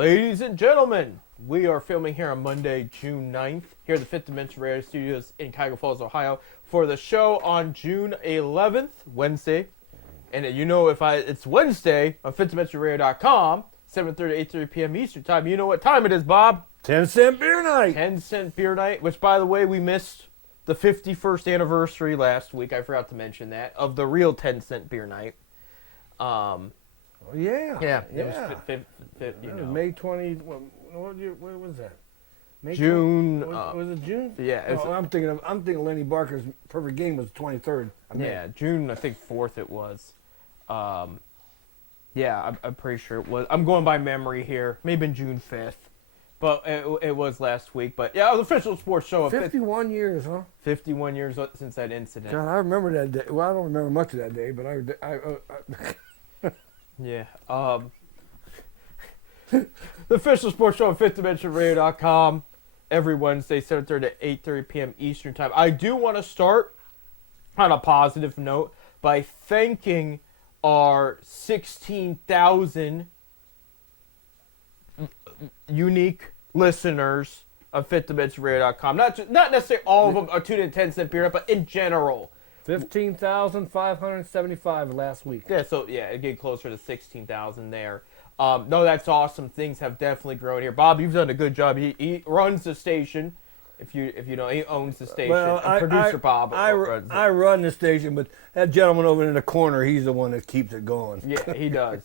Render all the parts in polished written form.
Ladies and gentlemen, we are filming here on Monday, June 9th, here at the Fifth Dimension Radio Studios in Cuyahoga Falls, Ohio, for the show on June 11th, Wednesday. And you know, it's Wednesday on FifthDimensionRadio.com, 7:30 to 8:30 p.m. Eastern Time. You know what time it is, Bob? 10-cent beer night. 10-cent beer night, which, by the way, we missed the 51st anniversary last week. I forgot to mention that, of the real 10-cent beer night. Yeah. It was May 20. What was that? May June. 20, was it June? Yeah. I'm thinking Lenny Barker's perfect game was the 23rd. June, I think 4th it was. I'm pretty sure it was. I'm going by memory here. Maybe in June 5th. But it was last week. But yeah, the official sports show. 51 years, huh? 51 years since that incident. God, I remember that day. Well, I don't remember much of that day, but Yeah. The official sports show on FifthDimensionRadio.com every Wednesday, 7:30 to 8:30 p.m. Eastern Time. I do want to start on a positive note by thanking our 16,000 unique listeners of FifthDimensionRadio.com. Not necessarily all of them are tuned in 10-cent beer, but in general. 15,575 last week. Yeah, so it get closer to 16,000 there. No, that's awesome. Things have definitely grown here. Bob, you've done a good job. He runs the station. If you know, he owns the station. Well, Producer Bob. I run the station, but that gentleman over in the corner, he's the one that keeps it going. Yeah, he does.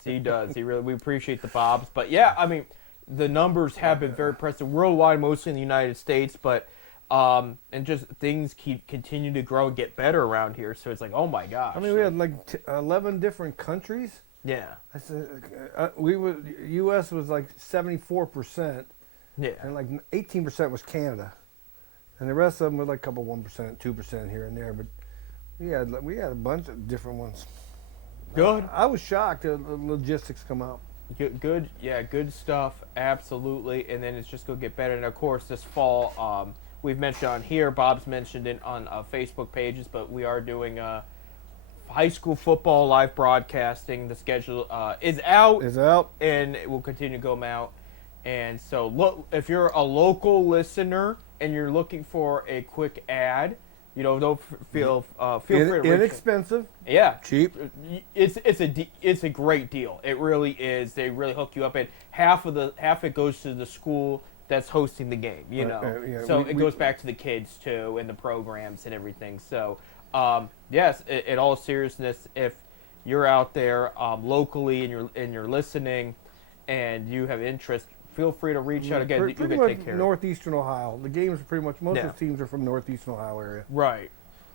He really. We appreciate the Bobs. But yeah, I mean, the numbers have been very impressive worldwide, mostly in the United States, but. And just things continue to grow and get better around here. So it's like, oh my gosh. I mean, we had like 11 different countries. Yeah. U.S. was like 74%. Yeah. And like 18% was Canada. And the rest of them were like a couple 1%, 2% here and there. But we had a bunch of different ones. Good. I was shocked the logistics come out. Good. Yeah, good stuff. Absolutely. And then it's just going to get better. And of course, this fall, we've mentioned on here, Bob's mentioned it on Facebook pages, but we are doing high school football live broadcasting. The schedule is out. And it will continue to go out. And so, look, if you're a local listener and you're looking for a quick ad, don't feel free to reach inexpensive. Yeah, cheap. It's a great deal. It really is. They really hook you up, and half it goes to the school that's hosting the game. So it goes back to the kids too, and the programs and everything. So yes, in all seriousness, if you're out there locally and you're listening, and you have interest, feel free to reach out again. Pretty you much take care Northeastern Ohio. The games are pretty much most of the teams are from Northeastern Ohio area. Right.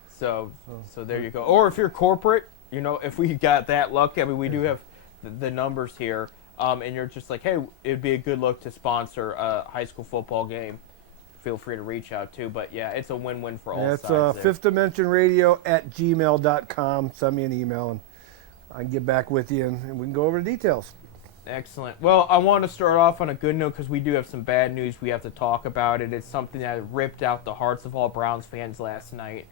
So there you go. Or if you're corporate, if we got that luck, I mean, we do have the numbers here, and you're just like, hey, it'd be a good look to sponsor a high school football game. Feel free to reach out too. But yeah, it's a win-win for all sides. That's fifthdimensionradio@gmail.com. Send me an email, and I can get back with you, and we can go over the details. Excellent. Well, I want to start off on a good note because we do have some bad news we have to talk about. It's something that ripped out the hearts of all Browns fans last night.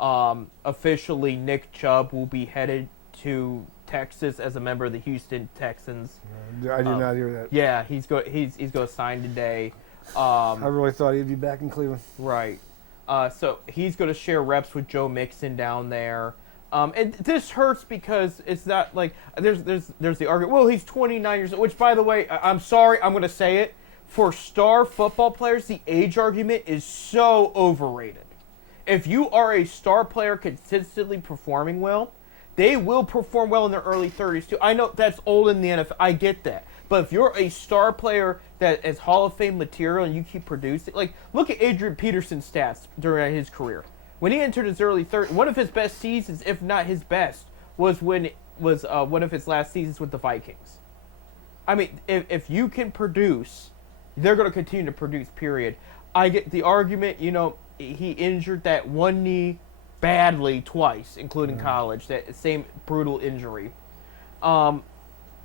Officially, Nick Chubb will be headed to Texas as a member of the Houston Texans. I did not hear that. Yeah, he's going to sign today. I really thought he'd be back in Cleveland. Right. So he's going to share reps with Joe Mixon down there. And this hurts because it's not like there's the argument. Well, he's 29 years old, which, by the way, I'm sorry, I'm going to say it. For star football players, the age argument is so overrated. If you are a star player consistently performing well, they will perform well in their early 30s too. I know that's old in the NFL. I get that. But if you're a star player that is Hall of Fame material and you keep producing, like look at Adrian Peterson's stats during his career. When he entered his early 30s, one of his best seasons, if not his best, was one of his last seasons with the Vikings. I mean, if you can produce, they're going to continue to produce, period. I get the argument, he injured that one knee badly twice, including college, that same brutal injury. And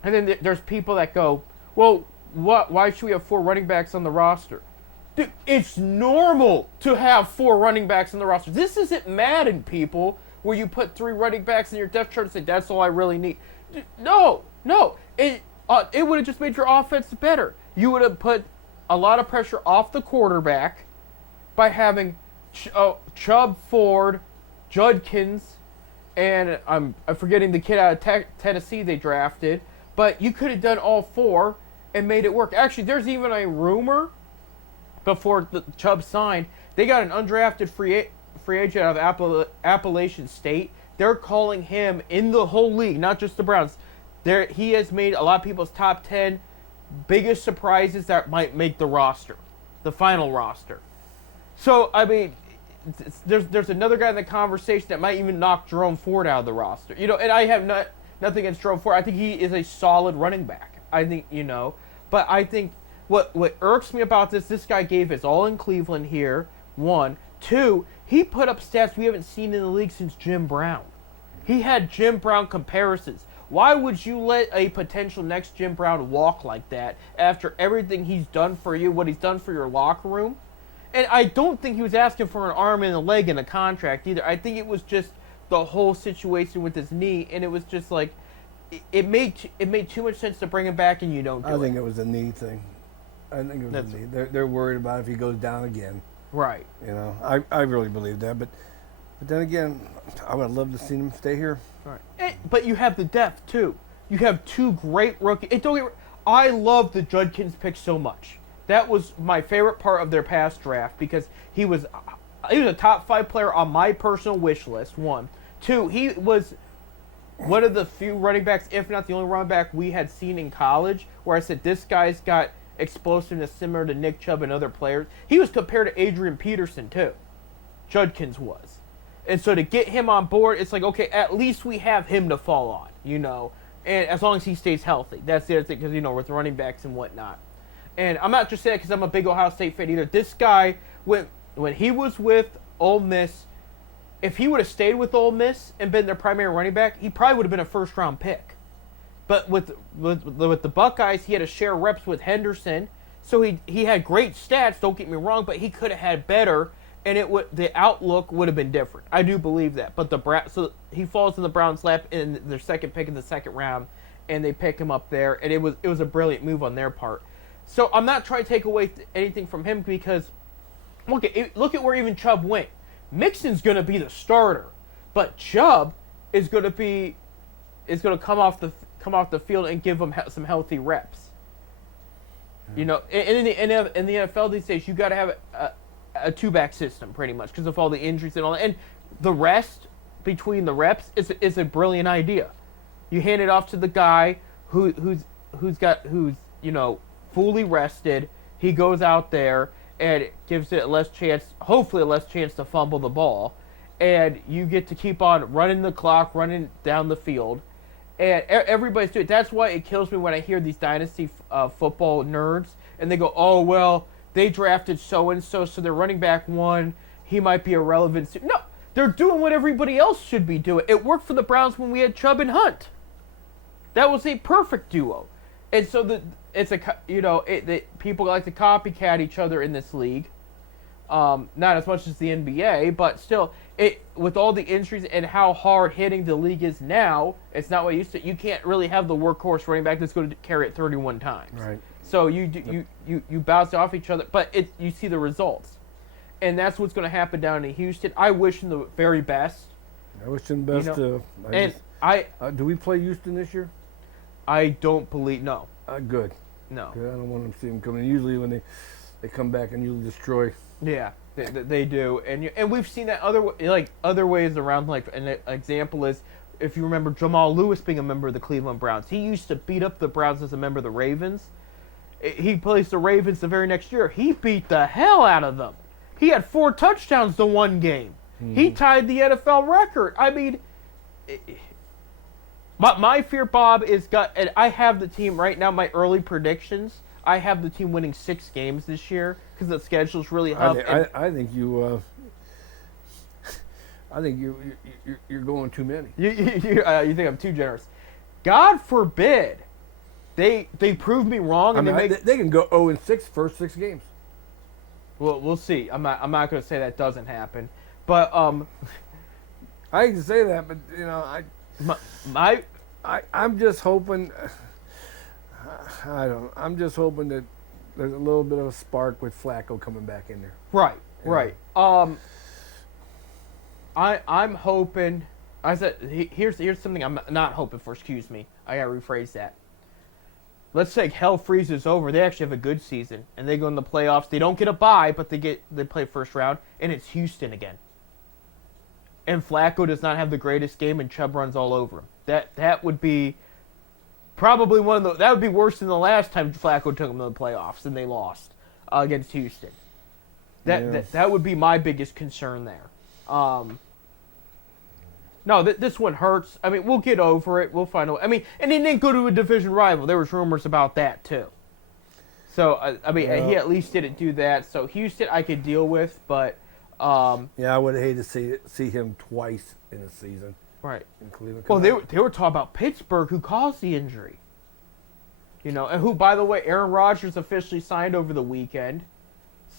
then there's people that go, well, why should we have 4 running backs on the roster? Dude, it's normal to have 4 running backs on the roster. This isn't Madden, people, where you put 3 running backs in your depth chart and say, that's all I really need. No. It would have just made your offense better. you would have put a lot of pressure off the quarterback by having Chubb, Ford, Judkins, and I'm forgetting the kid out of Tennessee they drafted. But you could have done all four and made it work. Actually, there's even a rumor before the Chubb signed. They got an undrafted free agent out of Appalachian State. They're calling him in the whole league, not just the Browns. He has made a lot of people's top 10 biggest surprises that might make the roster, the final roster. So, I mean, there's another guy in the conversation that might even knock Jerome Ford out of the roster. You know, and I have nothing against Jerome Ford. I think he is a solid running back. I think, you know, but I think what irks me about this guy gave his all in Cleveland here, 1. 2, he put up stats we haven't seen in the league since Jim Brown. He had Jim Brown comparisons. Why would you let a potential next Jim Brown walk like that after everything he's done for you, what he's done for your locker room? And I don't think he was asking for an arm and a leg and a contract either. I think it was just the whole situation with his knee, and it was just like it made too much sense to bring him back, and you don't do it. I think it was a knee thing. I think it was a knee. They're worried about if he goes down again. Right. You know, I really believe that, but then again, I would love to see him stay here. Right. But you have the depth too. You have 2 great rookies. I love the Judkins pick so much. That was my favorite part of their past draft because he was a top 5 player on my personal wish list. 1, 2. He was one of the few running backs, if not the only running back we had seen in college, where I said this guy's got explosiveness similar to Nick Chubb and other players. He was compared to Adrian Peterson too. Judkins was. And so to get him on board, it's like, okay, at least we have him to fall on, you know, and as long as he stays healthy. That's the other thing, because, you know, with running backs and whatnot. And I'm not just saying that because I'm a big Ohio State fan either. This guy, when he was with Ole Miss, if he would have stayed with Ole Miss and been their primary running back, he probably would have been a first-round pick. But with the Buckeyes, he had to share reps with Henderson, so he had great stats. Don't get me wrong, but he could have had better, and the outlook would have been different. I do believe that. But so he falls in the Browns' lap in their second pick in the second round, and they pick him up there, and it was a brilliant move on their part. So I'm not trying to take away anything from him because look at where even Chubb went. Mixon's going to be the starter, but Chubb is going to come off the field and give him some healthy reps. You know, in the NFL these days, you got to have a 2-back system pretty much because of all the injuries and all that. And the rest between the reps is a brilliant idea. You hand it off to the guy who's you know, fully rested. He goes out there and it gives it hopefully a less chance to fumble the ball. And you get to keep on running the clock, running down the field. And everybody's doing it. That's why it kills me when I hear these dynasty football nerds. And they go, oh, well, they drafted so-and-so, so their running back won. He might be irrelevant. No, they're doing what everybody else should be doing. It worked for the Browns when we had Chubb and Hunt. That was a perfect duo. And so people like to copycat each other in this league. Not as much as the NBA, but still, with all the injuries and how hard hitting the league is now, it's not what it used to. You can't really have the workhorse running back that's going to carry it 31 times. Right. So you bounce off each other, but you see the results, and that's what's going to happen down in Houston. I wish them the very best. I wish them best too. Do we play Houston this year? I don't believe no. Good. No. Good. I don't want them to see them coming. Usually when they come back and usually destroy. Yeah, they do, and we've seen that other ways around. Like an example is, if you remember Jamal Lewis being a member of the Cleveland Browns, he used to beat up the Browns as a member of the Ravens. He plays the Ravens the very next year. He beat the hell out of them. He had 4 touchdowns the one game. Mm-hmm. He tied the NFL record. I mean, my fear, Bob, and I have the team right now. My early predictions. I have the team winning 6 games this year because the schedule's really tough. I think you. I think you're going too many. You think I'm too generous? God forbid, they prove me wrong and they can go 0-6 first 6 games. Well, we'll see. I'm not going to say that doesn't happen, but I hate to say that, but you know I'm just hoping. I'm just hoping that there's a little bit of a spark with Flacco coming back in there. Right, Yeah. right. I'm hoping. I said here's something I'm not hoping for. Excuse me. I gotta rephrase that. Let's say hell freezes over. They actually have a good season, and they go in the playoffs. They don't get a bye, but they play first round, and it's Houston again. And Flacco does not have the greatest game, and Chubb runs all over him. That would be probably that would be worse than the last time Flacco took them to the playoffs and they lost against Houston. That would be my biggest concern there. No, this one hurts. I mean, we'll get over it. We'll find a way. I mean, and he didn't go to a division rival. There was rumors about that, too. So, I mean, he at least didn't do that. So, Houston I could deal with, but... yeah, I would hate to see him twice in a season. Right. In Cleveland. Well, they were talking about Pittsburgh, who caused the injury. You know, and who, by the way, Aaron Rodgers officially signed over the weekend.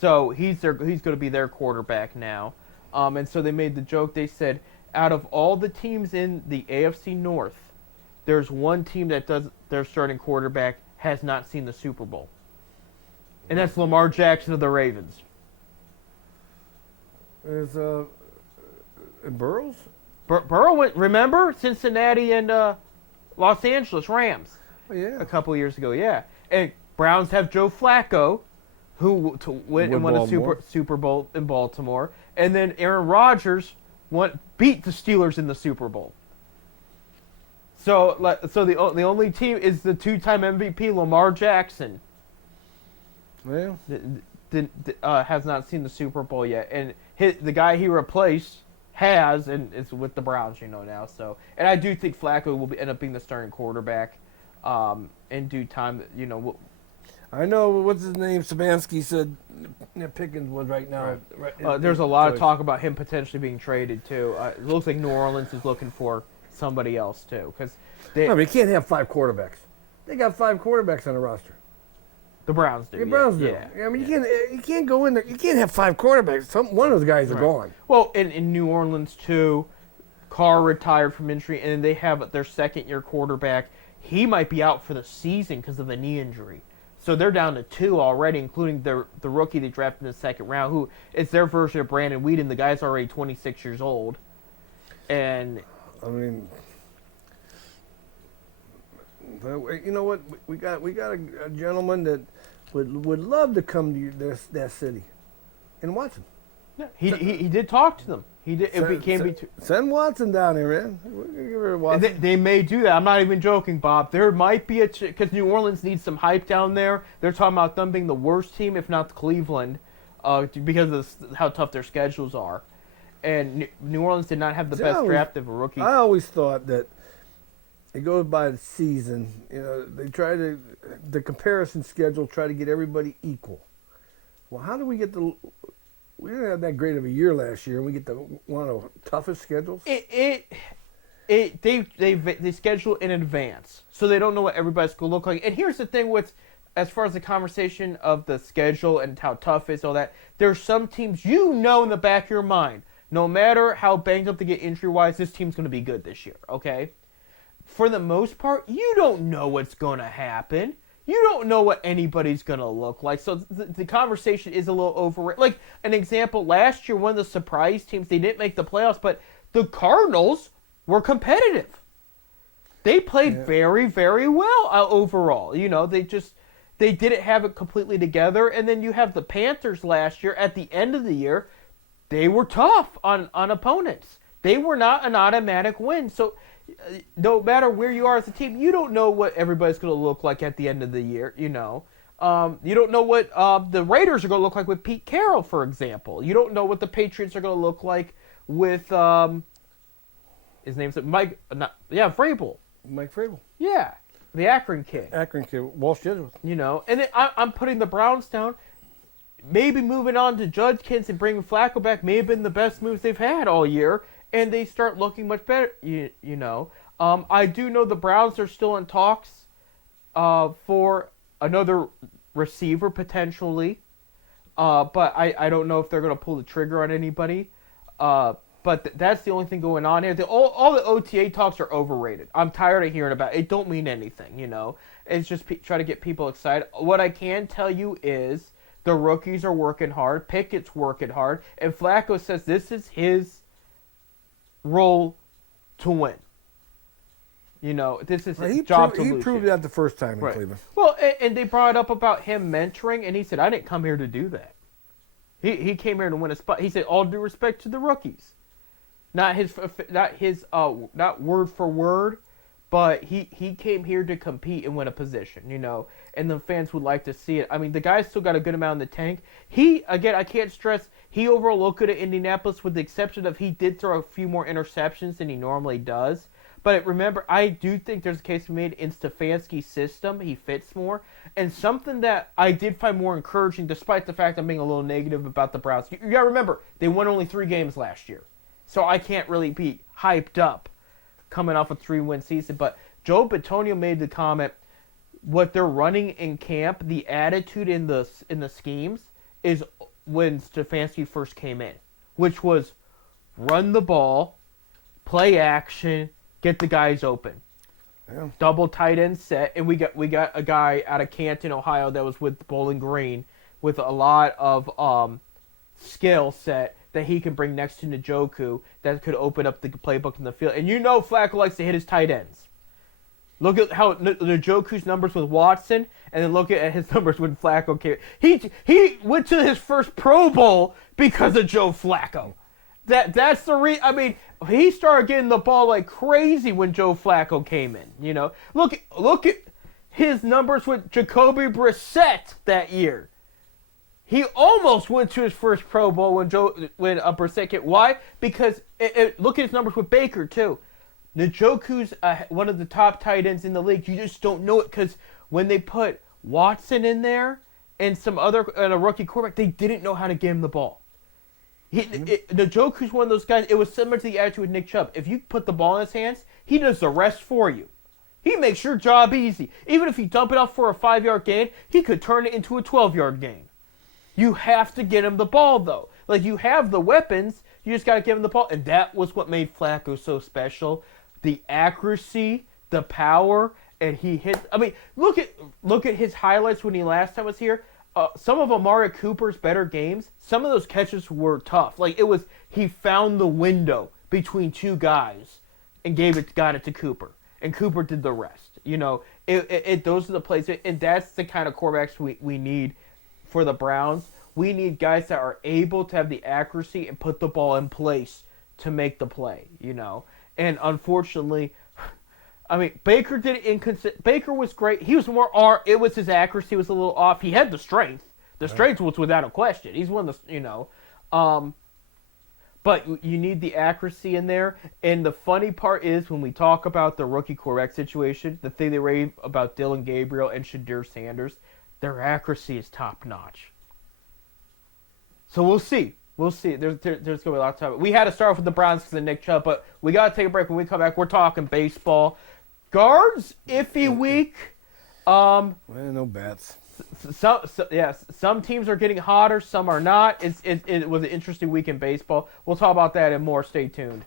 So, he's going to be their quarterback now. And so they made the joke. They said... out of all the teams in the AFC North, there's one team that their starting quarterback has not seen the Super Bowl. And that's Lamar Jackson of the Ravens. There's Burrows? Burrow went, remember? Cincinnati and Los Angeles Rams. Oh, yeah. A couple of years ago, yeah. And Browns have Joe Flacco, who went and won a Super Bowl in Baltimore. And then Aaron Rodgers beat the Steelers in the Super Bowl. So the only team is the two-time MVP Lamar Jackson. Yeah. Has not seen the Super Bowl yet, and the guy he replaced has, and it's with the Browns, now. So, and I do think Flacco will end up being the starting quarterback, in due time. I know what's his name. Sabansky said Pickens was right now. Right. There's a lot of talk about him potentially being traded too. It looks like New Orleans is looking for somebody else too, because you can't have 5 quarterbacks. They got 5 quarterbacks on the roster. The Browns do. The Browns do. Yeah. I mean, you can't go in there. You can't have 5 quarterbacks. One of those guys are gone. Well, in New Orleans too, Carr retired from injury, and they have their second-year quarterback. He might be out for the season because of a knee injury. So they're down to 2 already, including the rookie they drafted in the second round, who is their version of Brandon Weeden. The guy's already 26 years old. And I mean, you know what? We got a gentleman that would love to come to that city, in Watson. yeah, he did talk to them. He did. Send Watson down here, man. We're gonna give her Watson. They may do that. I'm not even joking, Bob. There might be because New Orleans needs some hype down there. They're talking about them being the worst team, if not Cleveland, because of how tough their schedules are. And New Orleans did not have the best draft of a rookie. I always thought that it goes by the season. They try the comparison schedule, try to get everybody equal. Well, how do we get we didn't have that great of a year last year, and we get one of the toughest schedules. They schedule in advance, so they don't know what everybody's going to look like. And here's the thing with, as far as the conversation of the schedule and how tough it is, all that, there's some teams in the back of your mind, no matter how banged up they get injury-wise, this team's going to be good this year, okay? For the most part, you don't know what's going to happen. You don't know what anybody's going to look like. So the conversation is a little overrated. Like, an example, last year, one of the surprise teams, they didn't make the playoffs, but the Cardinals were competitive. They played very, very well overall. They didn't have it completely together. And then you have the Panthers last year. At the end of the year, they were tough on opponents. They were not an automatic win. So no matter where you are as a team, you don't know what everybody's going to look like at the end of the year, You don't know what the Raiders are going to look like with Pete Carroll, for example. You don't know what the Patriots are going to look like with, his name's Vrabel. Mike Vrabel. Yeah, the Akron kid. Walsh Jesuit. And then I'm putting the Browns down. Maybe moving on to Judkins and bringing Flacco back may have been the best moves they've had all year. And they start looking much better, I do know the Browns are still in talks for another receiver, potentially. But I don't know if they're going to pull the trigger on anybody. But that's the only thing going on here. All the OTA talks are overrated. I'm tired of hearing about it. It don't mean anything, you know. It's just try to get people excited. What I can tell you is the rookies are working hard. Pickett's working hard. And Flacco says this is his role to win. You know, this is his job to lose. He proved that the first time in Right. Cleveland. Well, and they brought up about him mentoring, and he said, I didn't come here to do that. He came here to win a spot. He said, all due respect to the rookies. Not word for word, but he came here to compete and win a position, you know, and the fans would like to see it. I mean, the guy's still got a good amount in the tank. I can't stress, he overall looked good at Indianapolis with the exception of he did throw a few more interceptions than he normally does. But remember, I do think there's a case to be made in Stefanski's system. He fits more. And something that I did find more encouraging, despite the fact I'm being a little negative about the Browns. You got to remember, they won only 3 games last year. So I can't really be hyped up coming off a 3-win season. But Joe Bitonio made the comment, what they're running in camp, the attitude in the schemes, is when Stefanski first came in, which was run the ball, play action, get the guys open. Yeah. Double tight end set, and we got a guy out of Canton, Ohio, that was with Bowling Green with a lot of skill set that he can bring next to Njoku that could open up the playbook in the field. And you know Flacco likes to hit his tight ends. Look at how Njoku's numbers with Watson, and then look at his numbers when Flacco came. He went to his first Pro Bowl because of Joe Flacco. That's the reason. I mean, he started getting the ball like crazy when Joe Flacco came in. You know, look at his numbers with Jacoby Brissett that year. He almost went to his first Pro Bowl when Brissett came. Why? Because look at his numbers with Baker too. Njoku's one of the top tight ends in the league. You just don't know it because when they put Watson in there and a rookie quarterback, they didn't know how to get him the ball. Njoku's one of those guys. It was similar to the attitude with Nick Chubb. If you put the ball in his hands, he does the rest for you. He makes your job easy. Even if you dump it off for a 5-yard gain, he could turn it into a 12-yard gain. You have to get him the ball, though. Like, you have the weapons, you just got to give him the ball. And that was what made Flacco so special. The accuracy, the power, and he hit. I mean, look at his highlights when he last time was here. Some of Amari Cooper's better games, some of those catches were tough. Like, he found the window between two guys and got it to Cooper. And Cooper did the rest. You know, those are the plays. And that's the kind of quarterbacks we need for the Browns. We need guys that are able to have the accuracy and put the ball in place to make the play, you know. And unfortunately, I mean, Baker did it inconsistent. Baker was great. He was it was his accuracy was a little off. He had the strength. The strength was without a question. He's one of the, you know. But you need the accuracy in there. And the funny part is when we talk about the rookie quarterback situation, the thing they rave about Dylan Gabriel and Shadir Sanders, their accuracy is top notch. So we'll see. We'll see. There's going to be a lot of time. We had to start off with the Browns because of Nick Chubb, but we got to take a break. When we come back, we're talking baseball. Guards, iffy week. Well, no bats. Some teams are getting hotter, some are not. It was an interesting week in baseball. We'll talk about that and more. Stay tuned.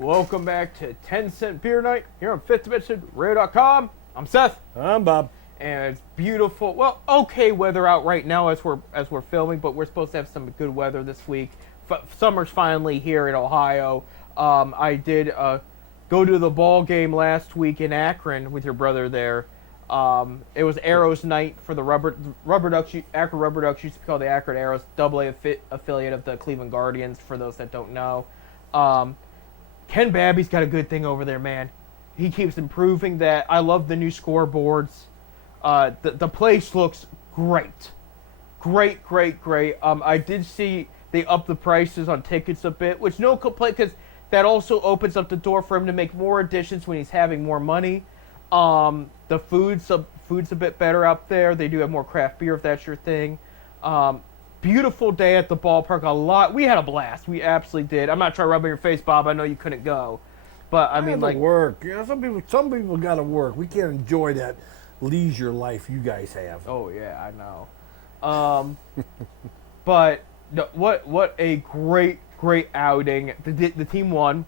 Welcome back to 10 Cent Beer Night here on 5th Dimension Radio.com. I'm Seth. I'm Bob. And it's beautiful. Well, okay weather out right now as we're filming, but we're supposed to have some good weather this week. Summer's finally here in Ohio. I did go to the ball game last week in Akron with your brother there. It was Arrows night for the Rubber Ducks. Akron Rubber Ducks used to be called the Akron Arrows, AA affiliate of the Cleveland Guardians, for those that don't know. Ken Babby's got a good thing over there, man. He keeps improving that. I love the new scoreboards. The place looks great. Great. I did see they upped the prices on tickets a bit, which no complaint, because that also opens up the door for him to make more additions when he's having more money. The food's a bit better up there. They do have more craft beer if that's your thing. Beautiful day at the ballpark. We had a blast. We absolutely did. I'm not trying to rub in your face, Bob. I know you couldn't go, but I mean, to like, work. You know, some people got to work. We can't enjoy that leisure life you guys have. oh yeah, I know. But no, what a great outing. The team won.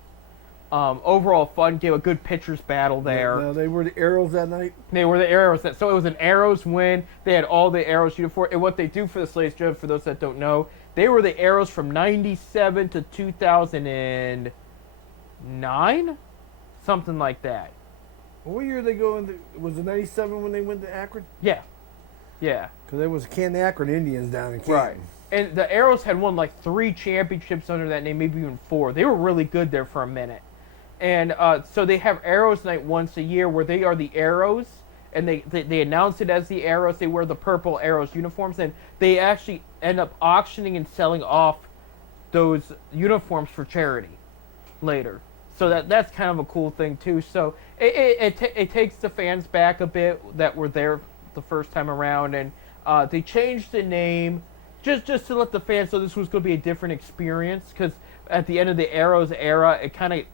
Overall fun game, a good pitchers battle there. Now, they were the Arrows that night. They were the Arrows. So it was an Arrows win. They had all the Arrows uniform. And what they do for the Slaves, Joe, for those that don't know, they were the Arrows from 97 to 2009? Something like that. What year did they go into? Was it 97 when they went to Akron? Yeah. Yeah. Because there was Canton Akron Indians down in Canton. Right. And the Arrows had won like 3 championships under that name, maybe even 4. They were really good there for a minute. And so they have Arrows Night once a year where they are the Arrows, and they announce it as the Arrows. They wear the purple Arrows uniforms, and they actually end up auctioning and selling off those uniforms for charity later. So that's kind of a cool thing too. So it takes the fans back a bit that were there the first time around, and they changed the name just to let the fans know this was going to be a different experience. Because at the end of the Arrows era, it kind of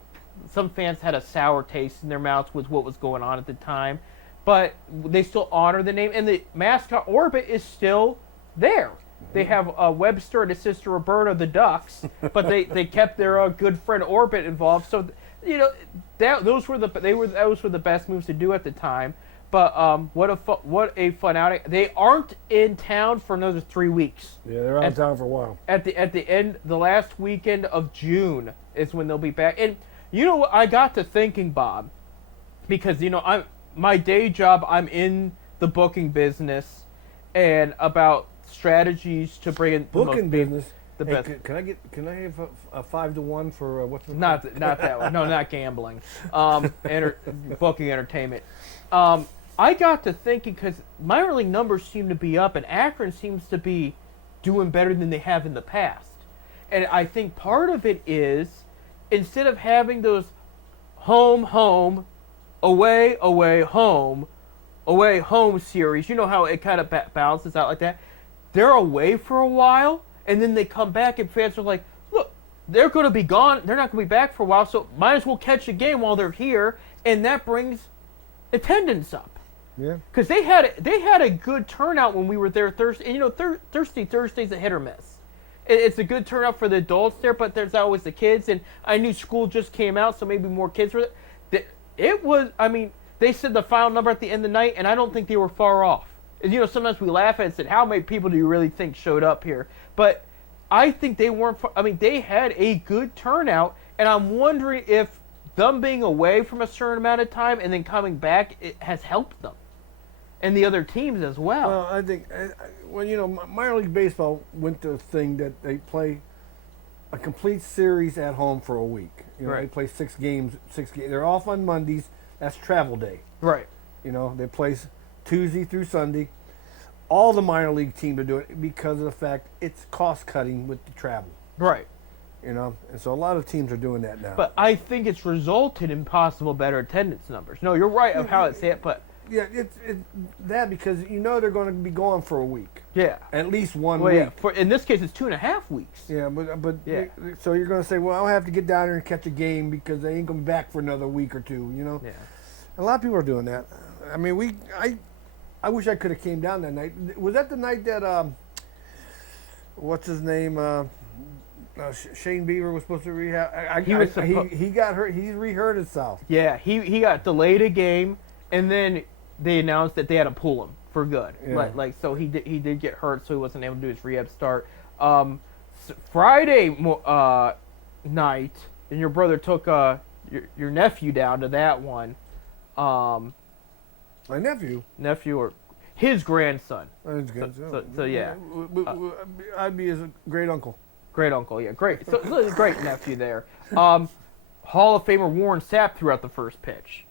some fans had a sour taste in their mouths with what was going on at the time, but they still honor the name, and the mascot Orbit is still there. They have Webster and his sister Roberta, the Ducks, but they kept their good friend Orbit involved. So you know those were the best moves to do at the time. But what a fun outing! They aren't in town for another 3 weeks. Yeah, they're out of town for a while. At the end, the last weekend of June is when they'll be back. And you know what? I got to thinking, Bob, because my day job. I'm in the booking business, and about strategies to bring in Booking business. The Hey, best. Can I have a 5-to-1 for what's the Not that one. No, not gambling. Booking entertainment. I got to thinking because minor league numbers seem to be up, and Akron seems to be doing better than they have in the past. And I think part of it is instead of having those home, away, home series, you know how it kind of balances out like that. They're away for a while, and then they come back, and fans are like, look, they're going to be gone. They're not going to be back for a while, so might as well catch a game while they're here, and that brings attendance up. Yeah. Because they had a good turnout when we were there Thursday. And, Thursday's a hit or miss. It's a good turnout for the adults there, but there's always the kids. And I knew school just came out, so maybe more kids were there. It was, they said the final number at the end of the night, and I don't think they were far off. And, sometimes we laugh at it and said, how many people do you really think showed up here? But I think they weren't, they had a good turnout, and I'm wondering if them being away from a certain amount of time and then coming back, it has helped them. And the other teams as well. Well, I think, minor league baseball went to a thing that they play a complete series at home for a week. Right. They play 6 games. They're off on Mondays. That's travel day. Right. They play Tuesday through Sunday. All the minor league teams are doing it because of the fact it's cost cutting with the travel. Right. And so a lot of teams are doing that now. But I think it's resulted in possible better attendance numbers. No, you're right of how it's hit, but yeah, it's that because they're going to be gone for a week. yeah. At least 1 Well, week. yeah. In this case, it's 2.5 weeks. Yeah, but Yeah. So you're going to say, well, I'll have to get down there and catch a game because they ain't going to be back for another week or two. Yeah. A lot of people are doing that. I wish I could have came down that night. Was that the night that what's his name? Shane Beaver was supposed to rehab. He got hurt. He re-hurt himself. Yeah, he got delayed a game, and then they announced that they had to pull him for good. Yeah. So he did get hurt, so he wasn't able to do his rehab start. Friday night, and your brother took your nephew down to that one. My nephew Or his grandson. That's good. So yeah. I'd be his great uncle. Great uncle, yeah, great. So great nephew there. Hall of Famer Warren Sapp threw out the first pitch.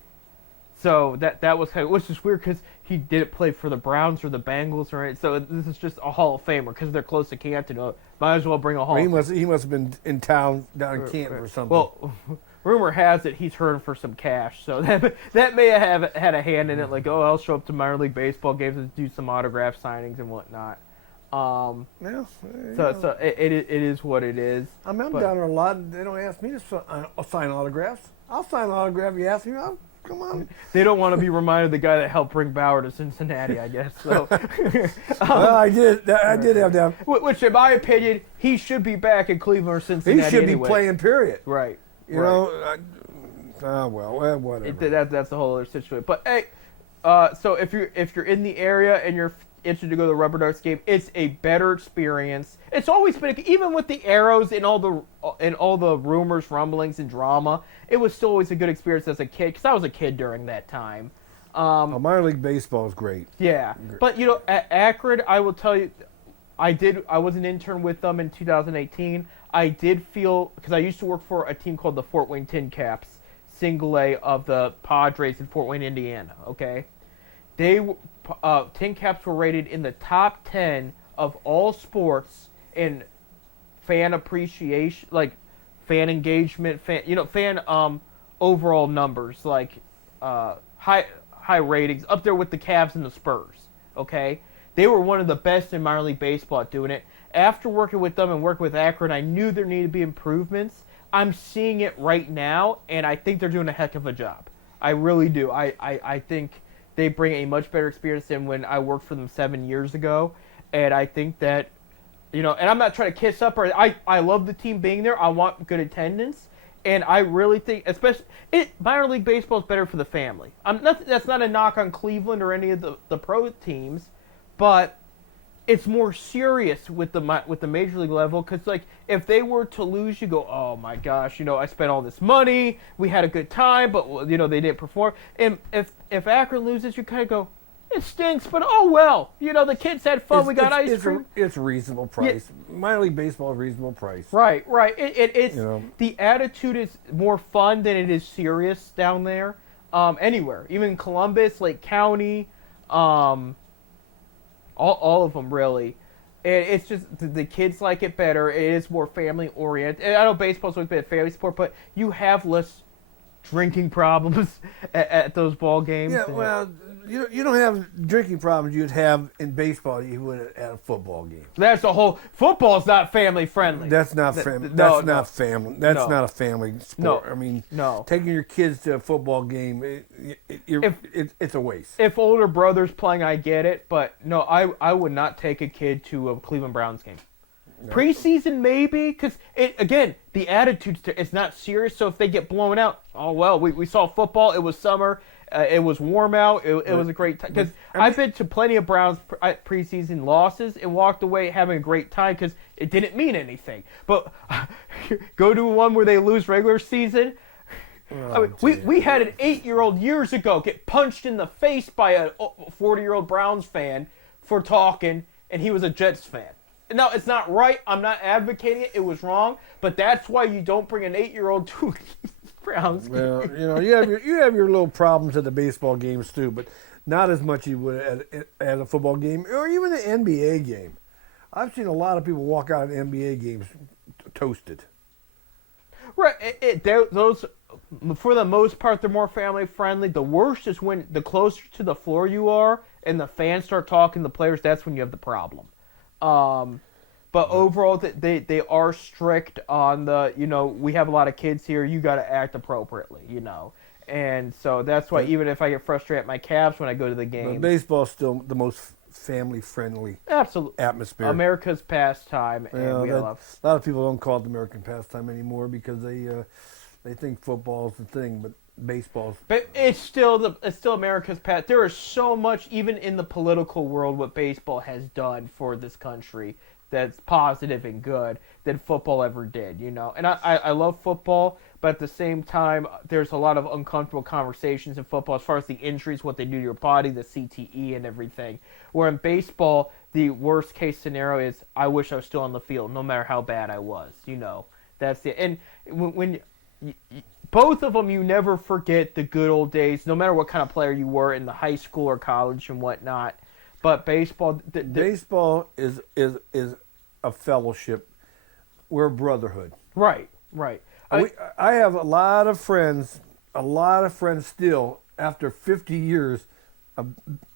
So that was kind of, which is weird because he didn't play for the Browns or the Bengals, right? So this is just a Hall of Famer because they're close to Canton. Might as well bring a Hall. Well, he must have been in town down in Canton or something. Well, rumor has it he's hurting for some cash, so that may have had a hand in it. Like, I'll show up to minor league baseball games and do some autograph signings and whatnot. Yeah. So it is what it is. I'm But down there a lot. They don't ask me to sign autographs. I'll sign an autograph. You ask me, come on. they don't want to be reminded of the guy that helped bring Bauer to Cincinnati, I guess. So, Well, I did have that. which, in my opinion, he should be back in Cleveland or He Cincinnati. should anyway. be playing. Period. Right. You right. know. Whatever. That's a whole other situation. But hey, so if you're in the area and you're interested to go to the Rubber Darts game, it's a better experience. It's always been, even with the arrows and all the rumors, rumblings, and drama, it was still always a good experience as a kid because I was a kid during that time. Minor league baseball is great. Yeah, but at Akron, I will tell you, I was an intern with them in 2018. I did feel, because I used to work for a team called the Fort Wayne Tin Caps, single A of the Padres in Fort Wayne, Indiana. Okay, Tin Caps were rated in the top 10 of all sports in fan appreciation, like fan engagement, fan overall numbers, like high ratings, up there with the Cavs and the Spurs. Okay, they were one of the best in minor league baseball at doing it. After working with them and working with Akron, I knew there needed to be improvements. I'm seeing it right now, and I think they're doing a heck of a job. I really do. I think they bring a much better experience than when I worked for them 7 years ago. And I think that, and I'm not trying to kiss up, or I love the team being there. I want good attendance. And I really think, especially, minor league baseball is better for the family. That's not a knock on Cleveland or any of the pro teams, but it's more serious with the major league level, because like if they were to lose, you go, oh my gosh, I spent all this money, we had a good time, but they didn't perform. And if Akron loses, you kind of go, it stinks, but oh well, the kids had fun. We got ice cream. It's reasonable price. Yeah. Minor league baseball is reasonable price. Right. It's the attitude is more fun than it is serious down there. Anywhere, even Columbus, Lake County, all of them really. And it's just the kids like it better. It is more family oriented. And I know baseball's always been a family sport, but you have less drinking problems at those ball games. Yeah, well, you don't have drinking problems you'd have in baseball you would at a football game. That's the whole football's not family friendly. That's not family. That's not family. That's not a family sport. No. I mean, no. Taking your kids to a football game, it's a waste. If older brother's playing, I get it, but no, I would not take a kid to a Cleveland Browns game. No. Preseason maybe, because the attitude, it's not serious. So if they get blown out, oh well, we saw football. It was summer. It was warm out. It was a great time. Because I've been to plenty of Browns preseason losses and walked away having a great time because it didn't mean anything. But go to one where they lose regular season. We had an 8-year-old years ago get punched in the face by a 40-year-old Browns fan for talking, and he was a Jets fan. No, it's not right. I'm not advocating it. It was wrong. But that's why you don't bring an 8-year-old to Browns. Well, you have your little problems at the baseball games too, but not as much you would at a football game or even an NBA game. I've seen a lot of people walk out of NBA games toasted. Right. Those, for the most part, they're more family friendly. The worst is when the closer to the floor you are and the fans start talking to the players. That's when you have the problem. But overall, they are strict on the, we have a lot of kids here. You got to act appropriately, And so that's why even if I get frustrated at my Cavs when I go to the game. Baseball's still the most family-friendly atmosphere. America's pastime. And a lot of people don't call it the American pastime anymore because they think football's the thing, but baseball's. But it's still America's pastime. There is so much, even in the political world, what baseball has done for this country that's positive and good than football ever did, And I love football, but at the same time, there's a lot of uncomfortable conversations in football as far as the injuries, what they do to your body, the CTE and everything. Where in baseball, the worst case scenario is, I wish I was still on the field, no matter how bad I was, That's it. And when both of them, you never forget the good old days, no matter what kind of player you were in the high school or college and whatnot. But baseball, baseball is a fellowship. We're a brotherhood. Right. I have a lot of friends still after 50 years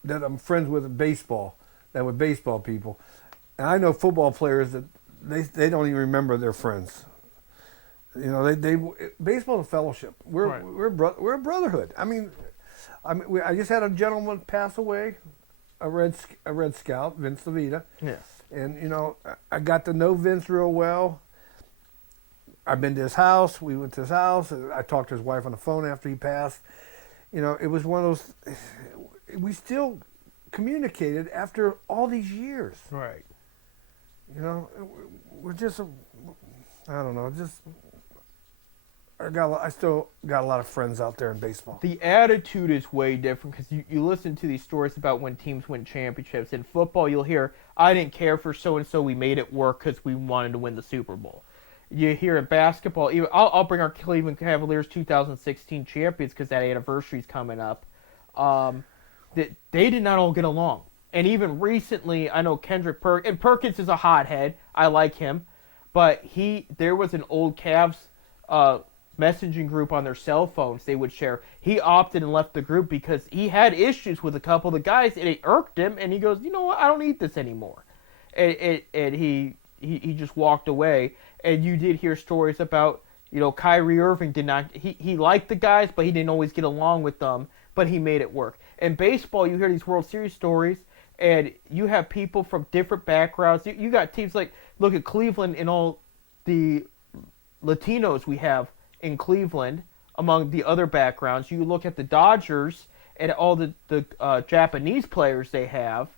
that I'm friends with in baseball, that were baseball people. And I know football players that they don't even remember their friends. You know, they baseball's a fellowship. Right. We're a brotherhood. I mean, I just had a gentleman pass away, a Red Scout, Vince Levita. Yes. And, you know, I got to know Vince real well. I've been to his house. We went to his house. I talked to his wife on the phone after he passed. You know, it was one of those, we still communicated after all these years. Right. You know, we're just, I don't know, I still got a lot of friends out there in baseball. The attitude is way different because you listen to these stories about when teams win championships. In football, you'll hear, I didn't care for so-and-so, we made it work because we wanted to win the Super Bowl. You hear in basketball, I'll bring our Cleveland Cavaliers 2016 champions because that anniversary is coming up. That they did not all get along. And even recently, I know Kendrick Perkins is a hothead. I like him. But there was an old Cavs messaging group on their cell phones they would share. He opted and left the group because he had issues with a couple of the guys, and it irked him, and he goes, you know what, I don't need this anymore. And he just walked away. And you did hear stories about, you know, Kyrie Irving did not, he liked the guys, but he didn't always get along with them, but he made it work. In baseball, you hear these World Series stories, and you have people from different backgrounds. You got teams like, look at Cleveland and all the Latinos we have in Cleveland among the other backgrounds. You look at the Dodgers and all the Japanese players they have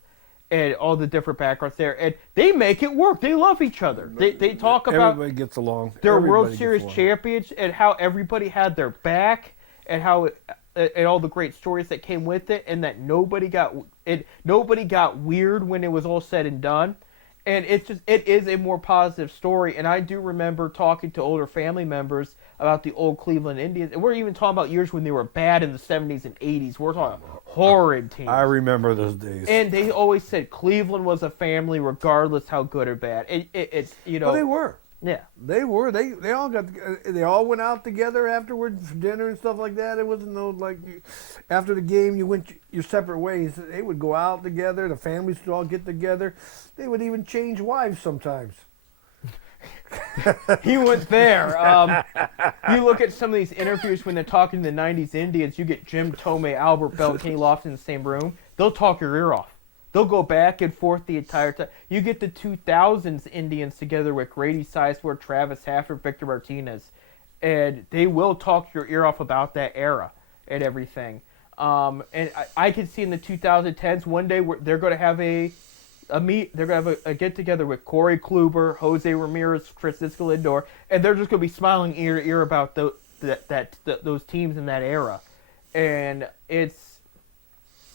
and all the different backgrounds there. And they make it work. They love each other. They talk about everybody gets along. Their Everybody World gets Series along. champions and how everybody had their back and how and all the great stories that came with it, and that nobody got weird when it was all said and done. And it is a more positive story. And I do remember talking to older family members about the old Cleveland Indians, and we're even talking about years when they were bad in the 70s and 80s. We're talking horrid teams. I remember those days. And they always said Cleveland was a family, regardless how good or bad. It's you know. Well, they were. Yeah. They were. They all went out together afterwards for dinner and stuff like that. It wasn't no like after the game you went your separate ways. They would go out together. The families would all get together. They would even change wives sometimes. He went there. You look at some of these interviews when they're talking to the 90s Indians, you get Jim Tomei, Albert Bell, Kenny Lofton in the same room. They'll talk your ear off. They'll go back and forth the entire time. You get the 2000s Indians together with Grady Sizemore, Travis Hafford, Victor Martinez, and they will talk your ear off about that era and everything. And I can see in the 2010s one day they're going to have a get together with Corey Kluber, Jose Ramirez, Francisco Lindor, and they're just going to be smiling ear to ear about those teams in that era, and it's.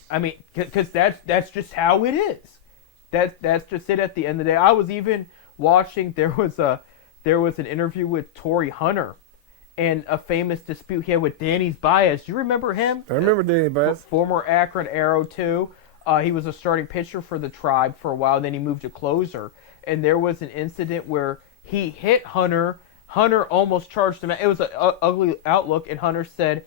I mean, because that's just how it is. That's just it. At the end of the day, I was even watching. There was an interview with Torrey Hunter, and a famous dispute he had with Danny Baez. Do you remember him? I remember Danny Baez. Former Akron Arrow too. He was a starting pitcher for the Tribe for a while. Then he moved to closer. And there was an incident where he hit Hunter. Hunter almost charged him. It was an ugly outlook, and Hunter said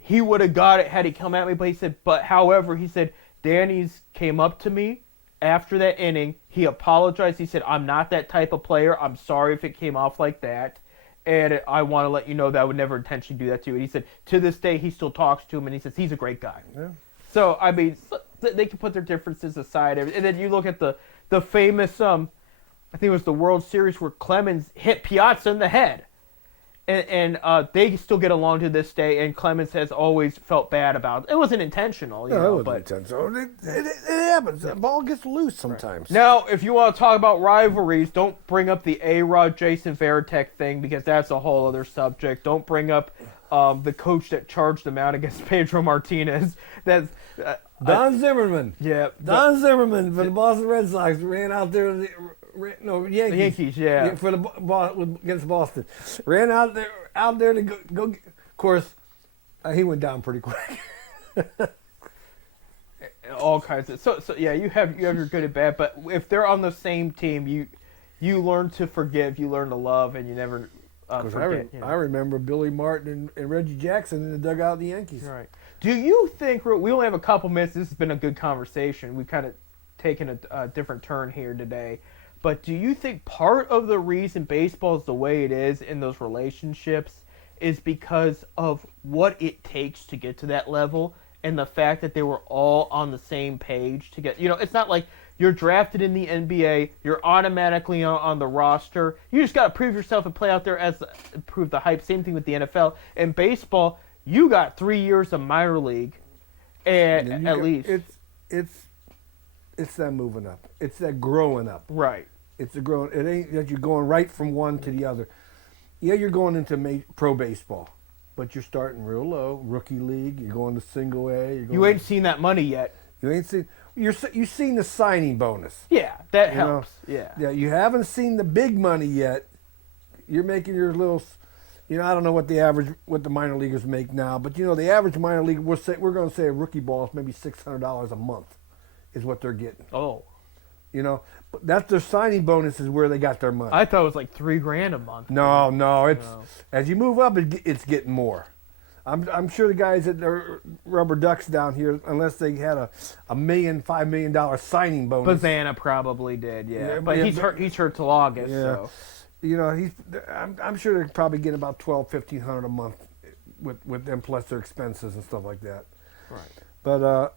he would have got it had he come at me, but he said, however, he said, Danny's came up to me after that inning. He apologized. He said, I'm not that type of player. I'm sorry if it came off like that. And I want to let you know that I would never intentionally do that to you. And he said, to this day, he still talks to him, and he says, he's a great guy. Yeah. So, I mean, they can put their differences aside. And then you look at the famous, I think it was the World Series where Clemens hit Piazza in the head. And they still get along to this day, and Clemens has always felt bad about it. It wasn't intentional, you know, it wasn't intentional. It happens. The ball gets loose sometimes. Right. Now, if you want to talk about rivalries, don't bring up the A-Rod, Jason Varitek thing, because that's a whole other subject. Don't bring up the coach that charged them out against Pedro Martinez. That's Don Zimmerman. Yeah. Don Zimmerman for the Boston Red Sox ran out there. Yankees, yeah. For against Boston, ran out there to go. Of course, he went down pretty quick. All kinds of so yeah. You have your good and bad, but if they're on the same team, you learn to forgive, you learn to love, and you never forget. I remember Billy Martin and Reggie Jackson in the dugout of the Yankees. Right. Do you think we only have a couple minutes? This has been a good conversation. We've kind of taken a different turn here today. But do you think part of the reason baseball is the way it is in those relationships is because of what it takes to get to that level and the fact that they were all on the same page to get, it's not like you're drafted in the NBA, you're automatically on the roster. You just got to prove yourself and play out there as prove the hype. Same thing with the NFL. In baseball, you got 3 years of minor league, and at least It's that moving up. It's that growing up. right. It's a growing. It ain't that you're going right from one to the other. Yeah, you're going into pro baseball, but you're starting real low, rookie league. You're going to single A. You ain't seen that money yet. You ain't seen. You've seen the signing bonus. Yeah, that You know? helps. Yeah. Yeah, you haven't seen the big money yet. You're making your little. I don't know what the minor leaguers make now, but the average minor league, we're going to say a rookie ball is maybe $600 a month, is what they're getting. Oh, But that's their signing bonus is where they got their money. I thought it was like $3,000 a month. No, it's No. as you move up, it's getting more. I'm sure the guys at the Rubber Ducks down here, unless they had a $5 million signing bonus. Bazana probably did, yeah. Yeah, But yeah, he's hurt. He's hurt till August. Yeah. So I'm sure they're probably getting about $1,200-1,500 a month with them plus their expenses and stuff like that. right. But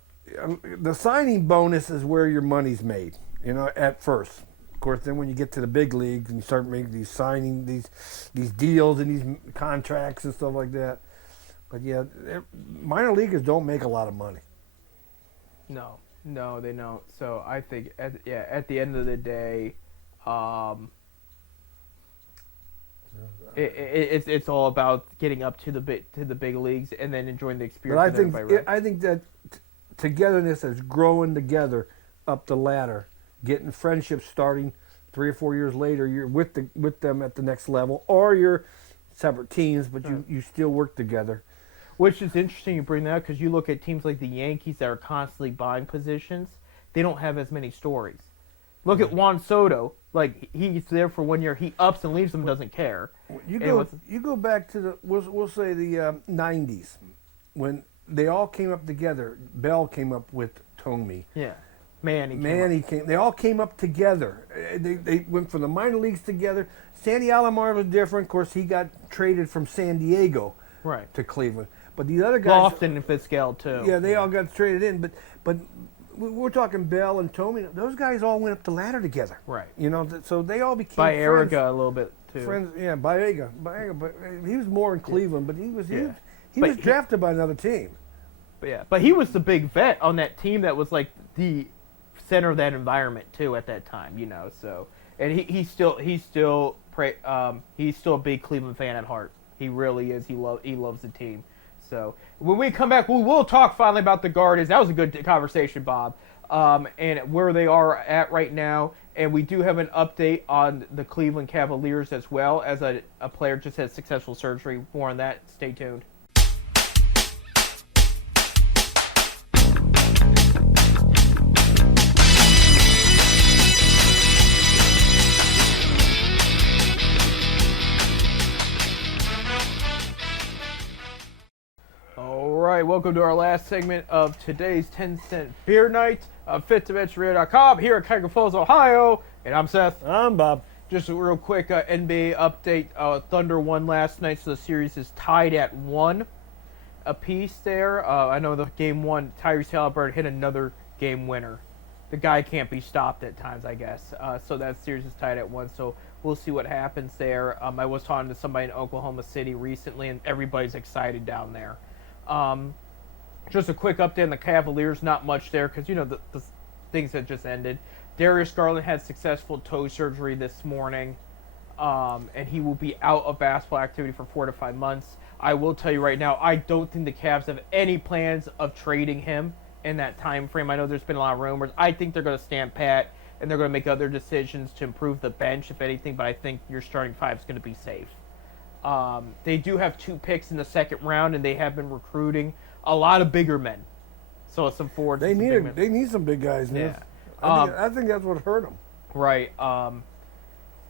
the signing bonus is where your money's made. At first. Of course, then when you get to the big leagues and you start making these deals and these contracts and stuff like that. But yeah, minor leaguers don't make a lot of money. No, they don't. So I think at the end of the day, it's all about getting up to the big leagues and then enjoying the experience. But I think that togetherness is growing together up the ladder, getting friendships starting 3 or 4 years later. You're with them at the next level, or you're separate teams, but you still work together. Which is interesting you bring that up because you look at teams like the Yankees that are constantly buying positions. They don't have as many stories. Look at Juan Soto. Like, he's there for 1 year. He ups and leaves them, doesn't care. You And go back to we'll say the 90s when they all came up together. Bell came up with Tomey. Yeah. Manny came. They all came up together. They went from the minor leagues together. Sandy Alomar was different. Of course, he got traded from San Diego right. to Cleveland. But the other guys, Lofton and Fitzgerald too. yeah, they all got traded in. But we're talking Bell and Tomey. Those guys all went up the ladder together. Right. So they all became By friends. Araga a little bit too. Friends, yeah, Baega, but he was more in Cleveland. But he was drafted by another team. But he was the big vet on that team that was like the center of that environment too at that time. So and he's still a big Cleveland fan at heart. He really is. He loves the team. So when we come back, we will talk finally about the Guardians. That was a good conversation, Bob, and where they are at right now. And we do have an update on the Cleveland Cavaliers as well, as a player just had successful surgery. More on that. Stay tuned. Alright, welcome to our last segment of today's 10-cent beer night of FitToVentureRadio.com here at Cuyahoga Falls, Ohio. And I'm Seth. I'm Bob. Just a real quick NBA update. Thunder won last night, so the series is tied at 1 apiece there. I know the game one, Tyrese Haliburton hit another game winner. The guy can't be stopped at times, I guess. So that series is tied at 1, so we'll see what happens there. I was talking to somebody in Oklahoma City recently, and everybody's excited down there. Just a quick update on the Cavaliers, not much there because, the things that just ended. Darius Garland had successful toe surgery this morning, and he will be out of basketball activity for 4 to 5 months. I will tell you right now, I don't think the Cavs have any plans of trading him in that time frame. I know there's been a lot of rumors. I think they're going to stand pat, and they're going to make other decisions to improve the bench, if anything, but I think your starting five is going to be safe. They do have 2 picks in the second round, and they have been recruiting a lot of bigger men. So some forwards. They need some big guys. Yeah. I think that's what hurt them. Right.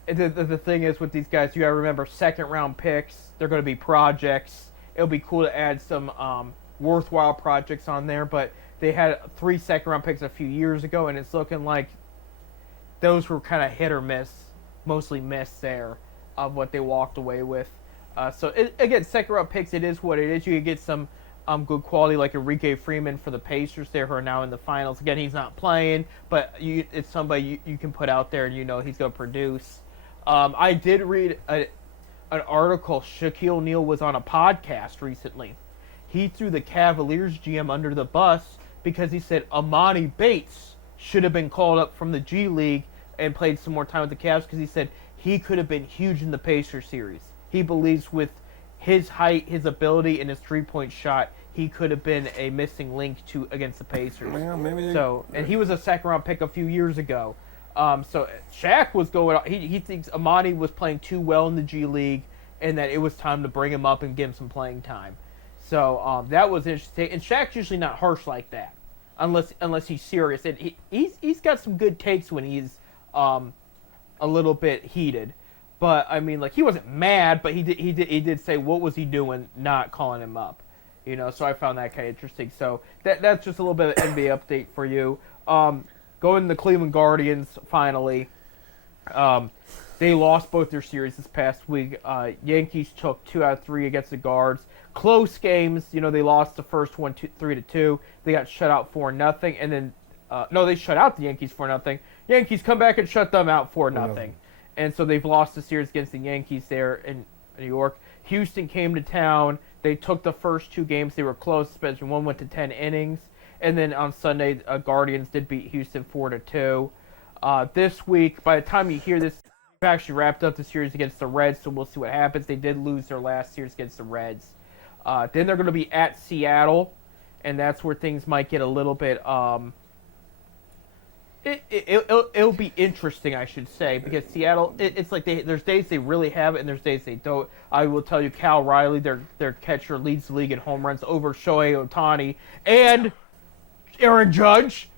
The thing is with these guys, you got to remember second round picks. They're going to be projects. It'll be cool to add some worthwhile projects on there, but they had 3 second round picks a few years ago, and it's looking like those were kind of hit or miss, mostly miss there of what they walked away with. Again, second round picks, it is what it is. You could get some good quality like Enrique Freeman for the Pacers there, who are now in the finals. Again, he's not playing, but it's somebody you can put out there and you know he's going to produce. I did read an article. Shaquille O'Neal was on a podcast recently. He threw the Cavaliers GM under the bus because he said Amani Bates should have been called up from the G League and played some more time with the Cavs because he said he could have been huge in the Pacers series. He believes with his height, his ability, and his three-point shot, he could have been a missing link against the Pacers. Yeah, maybe and he was a second-round pick a few years ago. So Shaq was going. He thinks Amani was playing too well in the G League, and that it was time to bring him up and give him some playing time. So that was interesting. And Shaq's usually not harsh like that, unless he's serious. And he's got some good takes when he's a little bit heated. But I mean, like, he wasn't mad, but he did say what was he doing not calling him up, you know. So I found that kind of interesting. So that's just a little bit of NBA update for you. Going to the Cleveland Guardians finally. They lost both their series this past week. Yankees took 2 out of 3 against the Guards. Close games, you know. They lost the first one 3-2. They got shut out 4-0, and then they shut out the Yankees 4-0. Yankees come back and shut them out 4-0. And so they've lost the series against the Yankees there in New York. Houston came to town. They took the first 2 games. They were close, especially one went to 10 innings. And then on Sunday, Guardians did beat Houston 4-2. This week, by the time you hear this, they've actually wrapped up the series against the Reds, so we'll see what happens. They did lose their last series against the Reds. Then they're going to be at Seattle, and that's where things might get a little bit... It'll be interesting, I should say, because Seattle, it's like there's days they really have it and there's days they don't. I will tell you, Cal Riley, their catcher, leads the league in home runs over Shohei Ohtani and Aaron Judge.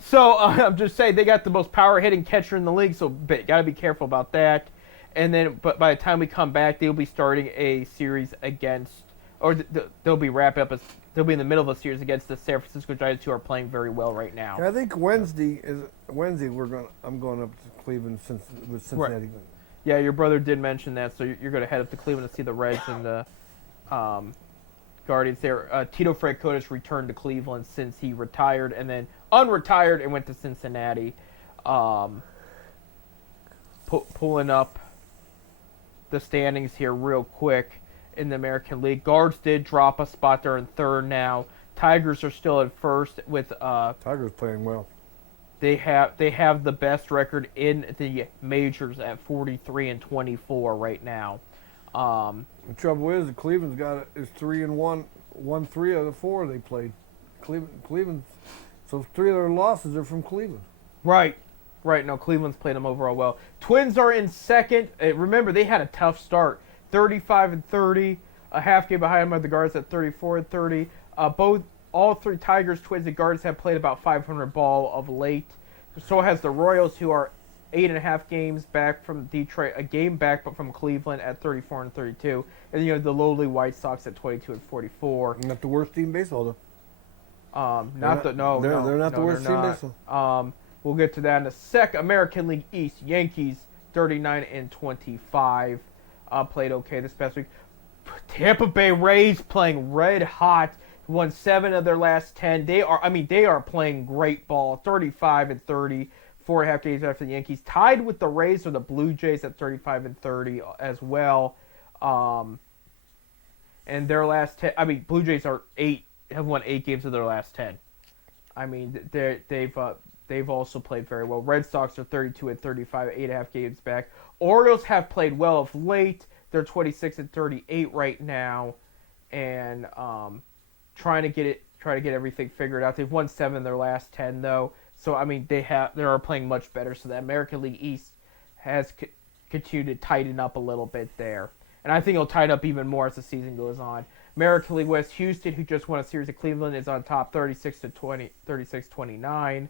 So I'm just saying they got the most power hitting catcher in the league, so got to be careful about that. And then, but by the time we come back, they'll be starting a series against, or they'll be wrapping up they'll be in the middle of a series against the San Francisco Giants, who are playing very well right now. I think Wednesday. I'm going up to Cleveland with Cincinnati. Right. Yeah, your brother did mention that, so you're going to head up to Cleveland to see the Reds and the Guardians there. Tito Franconis returned to Cleveland since he retired and then unretired and went to Cincinnati. Pulling up the standings here real quick. In the American League, Guards did drop a spot. They're in third now. Tigers are still at first with Tigers playing well. They have the best record in the majors at 43-24 right now. The trouble is, Cleveland's is 3-1, won 3 out of the 4 they played. Cleveland, so 3 of their losses are from Cleveland. Right. No, Cleveland's played them overall well. Twins are in second. Remember, they had a tough start. 35-30, a half game behind them are the Guards at 34-30. All 3 Tigers, Twins, and Guards have played about 500 ball of late. So has the Royals, who are 8.5 games back from Detroit, a game back, but from Cleveland at 34-32, and you know the lowly White Sox at 22-44. Not the worst team in baseball, though. They're not the worst team in baseball. We'll get to that in a sec. American League East, Yankees 39-25. Played okay this past week. Tampa Bay Rays playing red hot. Won 7 of their last 10. They are playing great ball. 35-30, 4.5 games after the Yankees. Tied with the Rays or the Blue Jays at 35-30 as well. And their last 10. Blue Jays have won 8 games of their last 10. They've also played very well. Red Sox are 32-35, 8.5 games back. Orioles have played well of late. They're 26-38 right now, and trying to get everything figured out. They've won 7 of their last 10 though, so they are playing much better. So the American League East has continued to tighten up a little bit there, and I think it'll tighten up even more as the season goes on. American League West, Houston, who just won a series at Cleveland, is on top, 36-29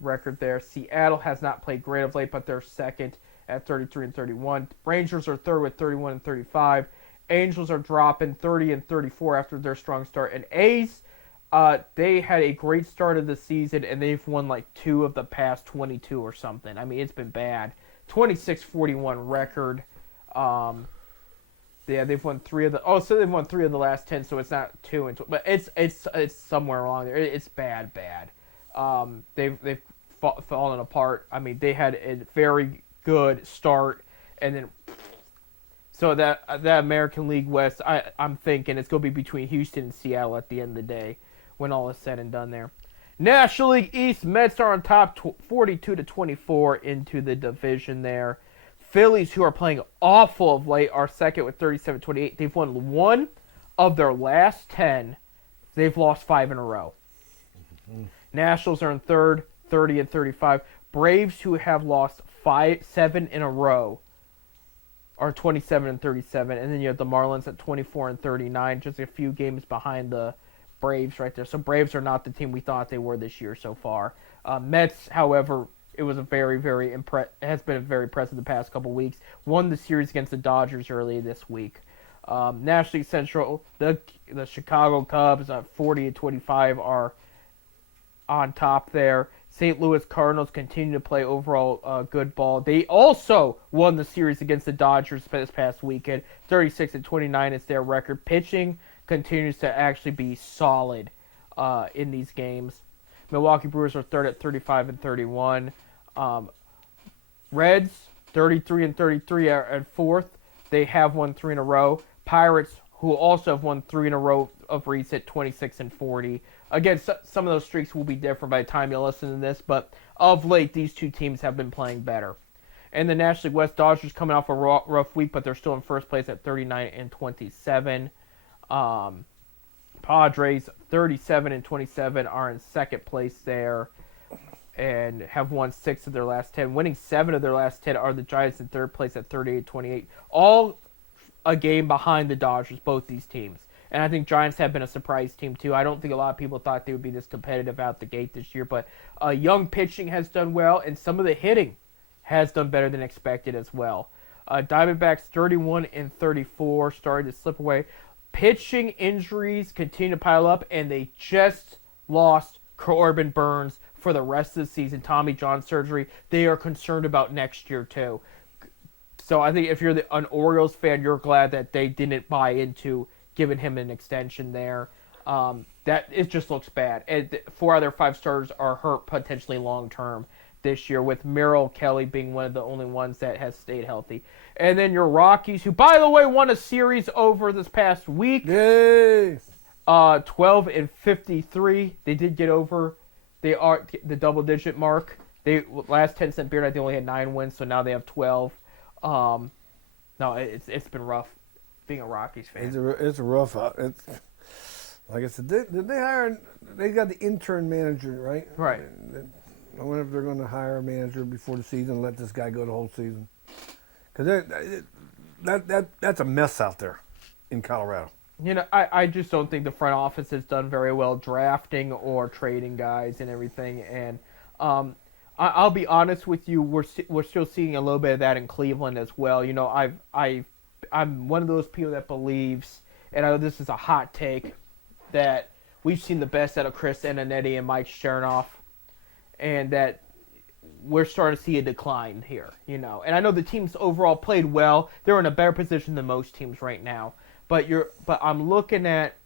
record there. Seattle has not played great of late, but they're second at 33-31. Rangers are third with 31-35. Angels are dropping 30-34 after their strong start. And A's They had a great start of the season, and they've won like 2 of the past 22 or something. I mean, it's been bad. 26-41 record. Yeah, they've won 3 of the. Oh, so they've won 3 of the last 10. So it's not 2 and 2, but it's somewhere along there. It's bad. They've fallen apart. I mean, they had a very good start, and then so that American League West, I'm thinking it's going to be between Houston and Seattle at the end of the day, when all is said and done there. National League East, Mets are on top, 42-24 into the division there. Phillies, who are playing awful of late, are second with 37-28. They've won 1 of their last 10. They've lost 5 in a row. Mm-hmm. Nationals are in third, 30-35. Braves, who have lost 7 in a row, are 27-37, and then you have the Marlins at 24-39, just a few games behind the Braves right there. So Braves are not the team we thought they were this year so far. Mets, however, it was a has been very impressive the past couple weeks. Won the series against the Dodgers early this week. National League Central, the Chicago Cubs at 40-25 are on top there. St. Louis Cardinals continue to play overall good ball. They also won the series against the Dodgers this past weekend. 36-29 is their record. Pitching continues to actually be solid in these games. Milwaukee Brewers are third at 35-31. Reds 33-33 are at fourth. They have won 3 in a row. Pirates, who also have won 3 in a row of recent, 26-40. Again, some of those streaks will be different by the time you listen to this, but of late, these two teams have been playing better. And the National League West, Dodgers coming off a rough week, but they're still in first place at 39-27. Padres, 37-27, are in second place there and have won 6 of their last 10. Winning 7 of their last 10 are the Giants in third place at 38-28. All a game behind the Dodgers, both these teams. And I think Giants have been a surprise team, too. I don't think a lot of people thought they would be this competitive out the gate this year. But young pitching has done well, and some of the hitting has done better than expected as well. Diamondbacks 31-34 started to slip away. Pitching injuries continue to pile up, and they just lost Corbin Burns for the rest of the season. Tommy John surgery. They are concerned about next year, too. So I think if you're an Orioles fan, you're glad that they didn't buy into giving him an extension there. That it just looks bad. And 4 out of their 5 starters are hurt potentially long term this year, with Merrill Kelly being one of the only ones that has stayed healthy. And then your Rockies, who by the way won a series over this past week. Yay! 12-53. They did get over the double-digit mark. They last 10 cent beer night they only had 9 wins, so now they have 12. No, it's been rough being a Rockies fan. It's a rough. It's like I said. Did they hire? They got the intern manager, right? Right. I wonder if they're going to hire a manager before the season and let this guy go the whole season. Because that's a mess out there in Colorado. You know, I just don't think the front office has done very well drafting or trading guys and everything. And I'll be honest with you, we're still seeing a little bit of that in Cleveland as well. You know, I'm one of those people that believes, and I know this is a hot take, that we've seen the best out of Chris Antonetti and Mike Chernoff, and that we're starting to see a decline here, you know. And I know the teams overall played well. They're in a better position than most teams right now. But I'm looking at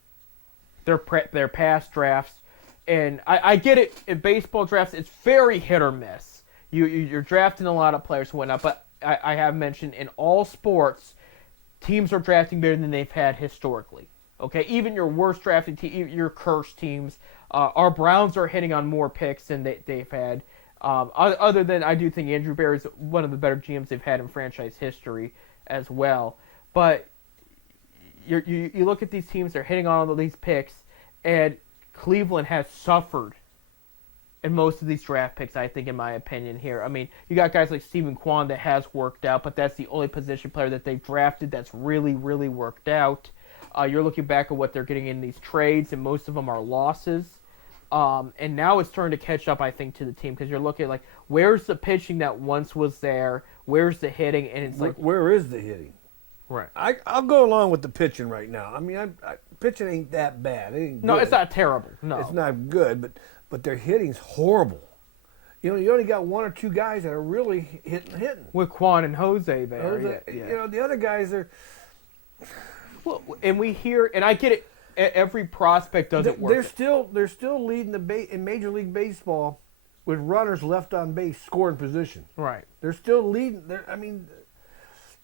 their past drafts, and I get it. In baseball drafts, it's very hit or miss. You're drafting a lot of players and whatnot, but I have mentioned in all sports, teams are drafting better than they've had historically. Okay, even your worst drafting team, your cursed teams, our Browns are hitting on more picks than they've had. Other than I do think Andrew Barry is one of the better GMs they've had in franchise history as well. But you look at these teams, they're hitting on all these picks, and Cleveland has suffered in most of these draft picks, I think, in my opinion here. I mean, you got guys like Stephen Kwan that has worked out, but that's the only position player that they've drafted that's really, really worked out. You're looking back at what they're getting in these trades, and most of them are losses. And now it's starting to catch up, I think, to the team, because you're looking at, like, where's the pitching that once was there? Where's the hitting? And it's like, where is the hitting? Right. I'll go along with the pitching right now. I mean, pitching ain't that bad. It ain't No, good. it's not terrible. No. It's not good, but their hitting's horrible. You know, you only got one or two guys that are really hitting. With Quan and Jose there. Those yeah. You know, the other guys are. Well, and we hear, and I get it. Every prospect doesn't work. They're still leading in Major League Baseball with runners left on base scoring position. Right. They're still leading. I mean,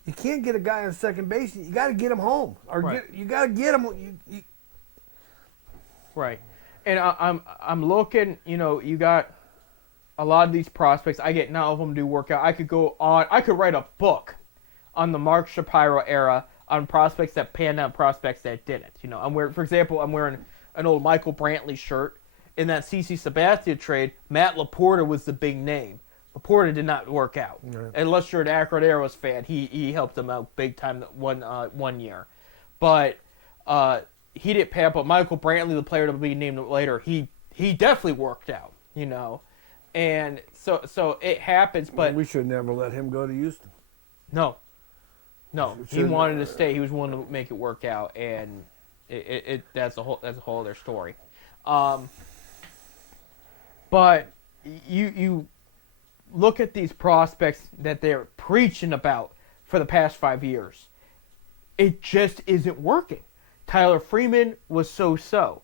you can't get a guy on second base. You got to get him home, or Right. you got to get him. Right. And I'm looking. You know, you got a lot of these prospects. I get none of them do work out. I could go on. I could write a book on the Mark Shapiro era on prospects that panned out, prospects that didn't. You know, for example, I'm wearing an old Michael Brantley shirt. In that CC Sabathia trade, Matt Laporta was the big name. Laporta did not work out. Right. Unless you're an Akron Aeros fan, he helped them out big time one year. But he didn't pay up. But Michael Brantley, the player to be named later, he definitely worked out, you know. And so it happens, but we should never let him go to Houston. No, he wanted to stay. He was willing to make it work out, and that's a whole other story. But you look at these prospects that they're preaching about for the past 5 years. It just isn't working. Tyler Freeman was so-so.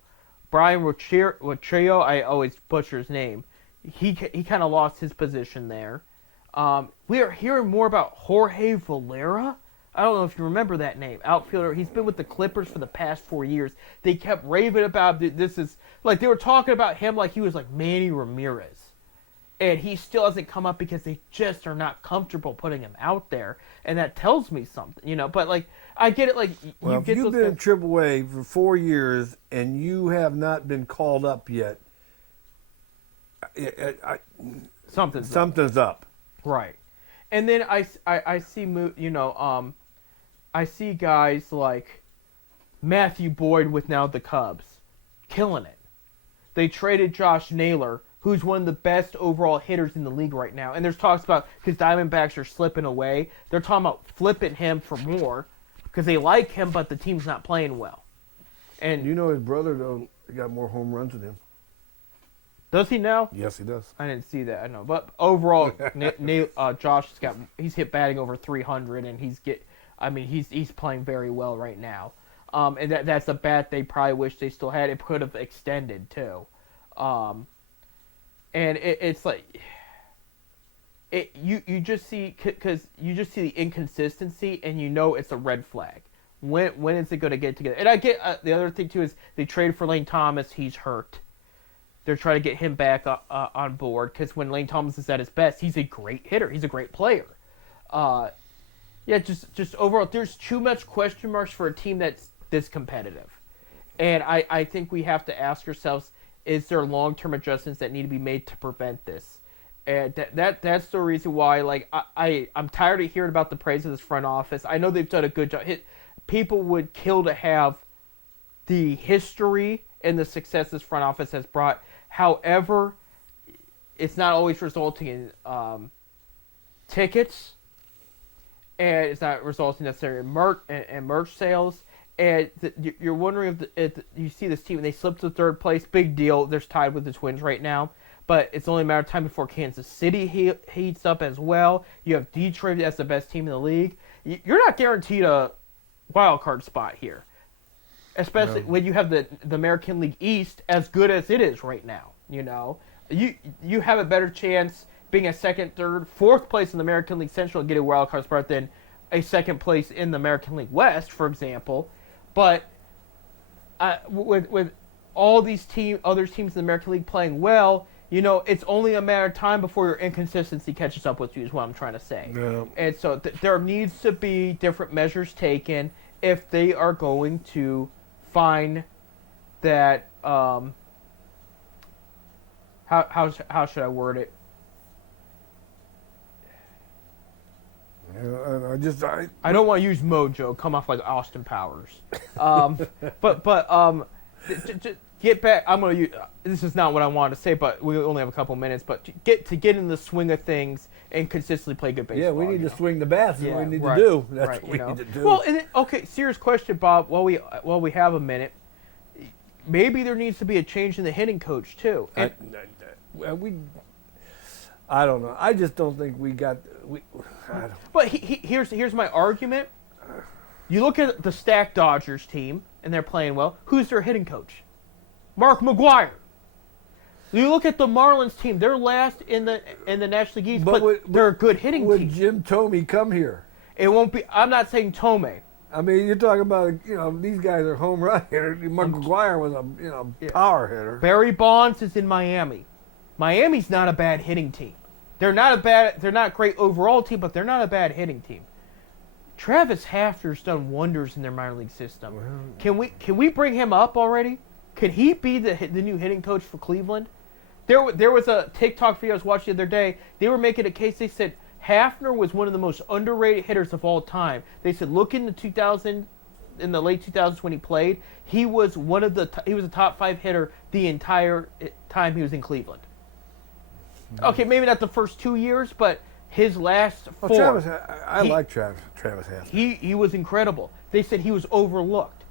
Brian Rocchio, I always butcher his name. He kind of lost his position there. We are hearing more about Jorge Valera. I don't know if you remember that name. Outfielder. He's been with the Clippers for the past 4 years. They kept raving about this. Is like they were talking about him like he was like Manny Ramirez. And he still hasn't come up because they just are not comfortable putting him out there. And that tells me something, you know. But, like, I get it. Like, well, if you've been in AAA for 4 years and you have not been called up yet, something's up. Right. And then I see, you know, I see guys like Matthew Boyd with now the Cubs killing it. They traded Josh Naylor, who's one of the best overall hitters in the league right now. And there's talks about, because Diamondbacks are slipping away, they're talking about flipping him for more because they like him, but the team's not playing well. And you know his brother, though, got more home runs than him. Does he now? Yes, he does. I didn't see that. I know, but overall, Josh he's hit batting over 300, and he's playing very well right now. And that's a bat they probably wish they still had. It could have extended too. And it's like you just see, because you just see the inconsistency, and you know it's a red flag. When is it going to get together? And I get the other thing too is they traded for Lane Thomas. He's hurt. They're trying to get him back on board, because when Lane Thomas is at his best, he's a great hitter. He's a great player. Just overall, there's too much question marks for a team that's this competitive. And I think we have to ask ourselves, is there long-term adjustments that need to be made to prevent this? And that's the reason why, like, I'm tired of hearing about the praise of this front office. I know they've done a good job. People would kill to have the history and the success this front office has brought. However, it's not always resulting in tickets, and it's not resulting necessarily in merch sales. And you're wondering if you see this team and they slip to third place. Big deal. They're tied with the Twins right now, but it's only a matter of time before Kansas City heats up as well. You have Detroit as the best team in the league. You're not guaranteed a wild card spot here. Especially when you have the American League East as good as it is right now, you know. You have a better chance being a second, third, fourth place in the American League Central and get a wild card spot than a second place in the American League West, for example. But with all these other teams in the American League playing well, you know, it's only a matter of time before your inconsistency catches up with you, is what I'm trying to say. Yeah. And so there needs to be different measures taken if they are going to find that how should I word it? I don't want to use mojo, come off like Austin Powers. Get back. I'm gonna use. This is not what I wanted to say, but we only have a couple minutes. But to get in the swing of things and consistently play good baseball. Yeah, we need to swing the bats. That's what we need to do. That's what we need to do. Well, okay. Serious question, Bob. While we have a minute, maybe there needs to be a change in the hitting coach too. And I don't know. I just don't think we got. I don't. but here's my argument. You look at the stacked Dodgers team, and they're playing well. Who's their hitting coach? Mark McGwire. You look at the Marlins team; they're last in the National League East, but they're a good hitting Would team. Jim Thome come here? It won't be. I'm not saying Tomei. I mean, you're talking about, these guys are home run hitters. Mark McGwire was a power hitter. Barry Bonds is in Miami. Miami's not a bad hitting team. They're not a great overall team, but they're not a bad hitting team. Travis Hafner's done wonders in their minor league system. Well, Can we bring him up already? Could he be the new hitting coach for Cleveland? There was a TikTok video I was watching the other day. They were making a case. They said Hafner was one of the most underrated hitters of all time. They said look in the late 2000s when he played, he was he was a top 5 hitter the entire time he was in Cleveland. Okay, maybe not the first 2 years, but his last 4. I like Travis Hafner. He was incredible. They said he was overlooked.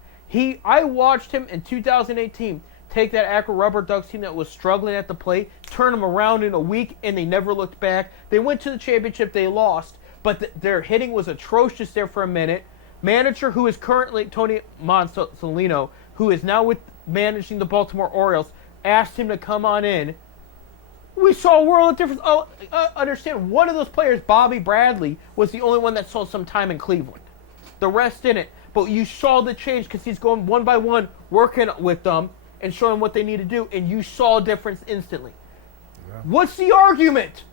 I watched him in 2018 take that Akron Rubber Ducks team that was struggling at the plate, turn them around in a week, and they never looked back. They went to the championship, they lost, but their hitting was atrocious there for a minute. Manager who is currently Tony Monsolino, who is now managing the Baltimore Orioles, asked him to come on in. We saw a world of difference. Understand, one of those players, Bobby Bradley, was the only one that saw some time in Cleveland. The rest didn't. But you saw the change because he's going one by one, working with them and showing what they need to do, and you saw a difference instantly. Yeah. What's the argument?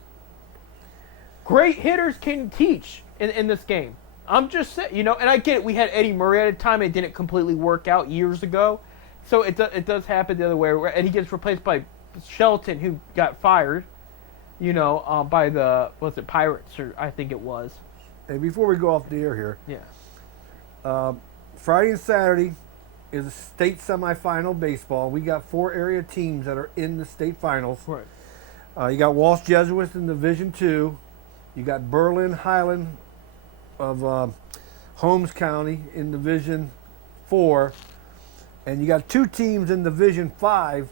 Great hitters can teach in this game. I'm just saying, and I get it. We had Eddie Murray at a time. It didn't completely work out years ago. So it does happen the other way. And he gets replaced by Shelton, who got fired, by the, Pirates, or I think it was. Hey, before we go off the air here. Yeah. Friday and Saturday is a state semifinal baseball. We got 4 area teams that are in the state finals. Right. You got Walsh Jesuits in Division 2. You got Berlin Highland of Holmes County in Division 4. And you got 2 teams in Division 5.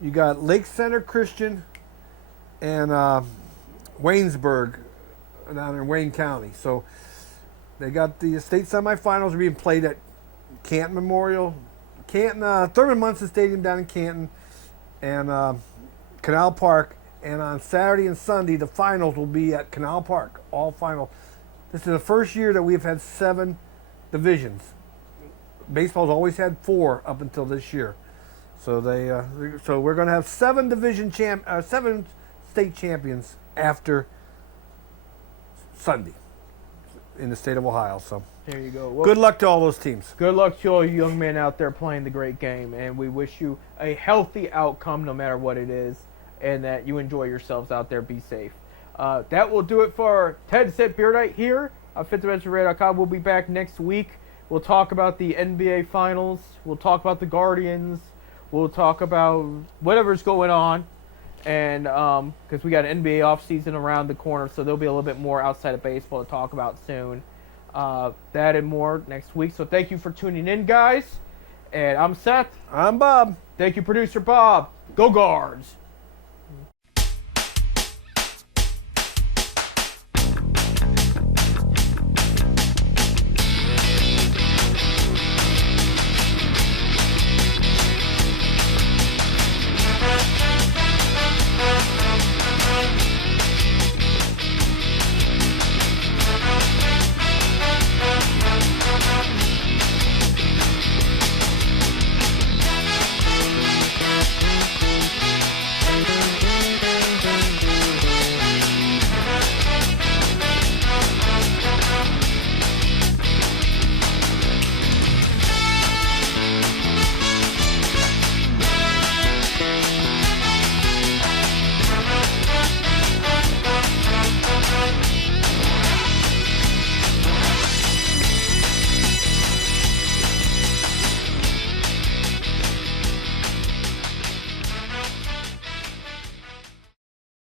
You got Lake Center Christian and Waynesburg down in Wayne County. So they got the state semifinals are being played at Thurman Munson Stadium down in Canton and Canal Park. And on Saturday and Sunday, the finals will be at Canal Park, all final. This is the first year that we've had 7 divisions. Baseball's always had 4 up until this year. So so we're going to have 7 7 state champions after Sunday in the state of Ohio. So there you go. Well, good luck to all those teams. Good luck to all you young men out there playing the great game, and we wish you a healthy outcome no matter what it is, and that you enjoy yourselves out there. Be safe. That will do it for Ted Set Beer Night here on FifthDimensionRadio.com. We'll be back next week. We'll talk about the NBA Finals. We'll talk about the Guardians. We'll talk about whatever's going on, and because we got an NBA offseason around the corner, so there'll be a little bit more outside of baseball to talk about soon. That and more next week. So thank you for tuning in, guys. And I'm Seth. I'm Bob. Thank you, producer Bob. Go Guards.